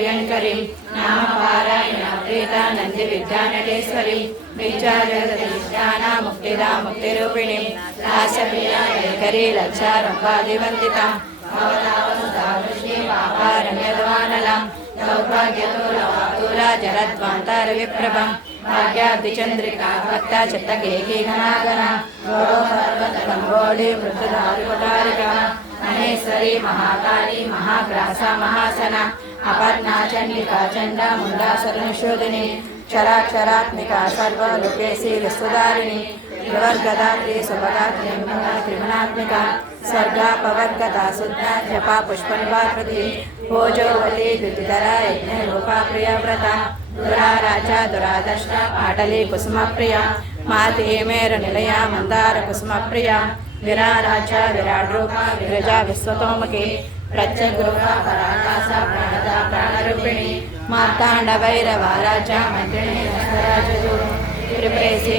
प्रियंकरी नाम पारायण प्रीता नंदी विद्यानटेश्वरी विद्याना मुक्तिदा मुक्तिरूपिणी लास्यप्रियाकरी लक्षारंभादिवंदिता रम्यद्वानलां सौभाग्यतुला जरद्वान्तारविप्रभं भाग्याब्धिचन्द्रिका भक्ता चित्तकेकी घनागना गौरवपर्वतकम्बोढी मृत्युधारिकुटारिका महेश्वरी महाकाली महाग्रासा महासना अपर्णा चण्डिका चण्डा मुण्डा सर्वशोधिनी क्षराक्षरात्मिका सर्वलोकेशी विश्वधारिणी प्रवर्गदात्री सुभगात्री त्रिगुणात्मिका सर्गा पवर्गदा शुद्धा जपा पुष्पनिवाकृति भोजोवती द्युतिधरा यज्ञरूपा प्रियव्रता दुराराजा दुरादर्शा पाटली कुसुमप्रिया माती मेरुनिलया मंदार कुसुमप्रिया विराराजा विराड्रूपा विरजा विश्वतोमुखी प्रत्यग्रूपा पराकाशा प्राणदा प्राणरूपिणी मार्ताण्ड भैरवा राजा मंत्रिणी त्रिपुरेशी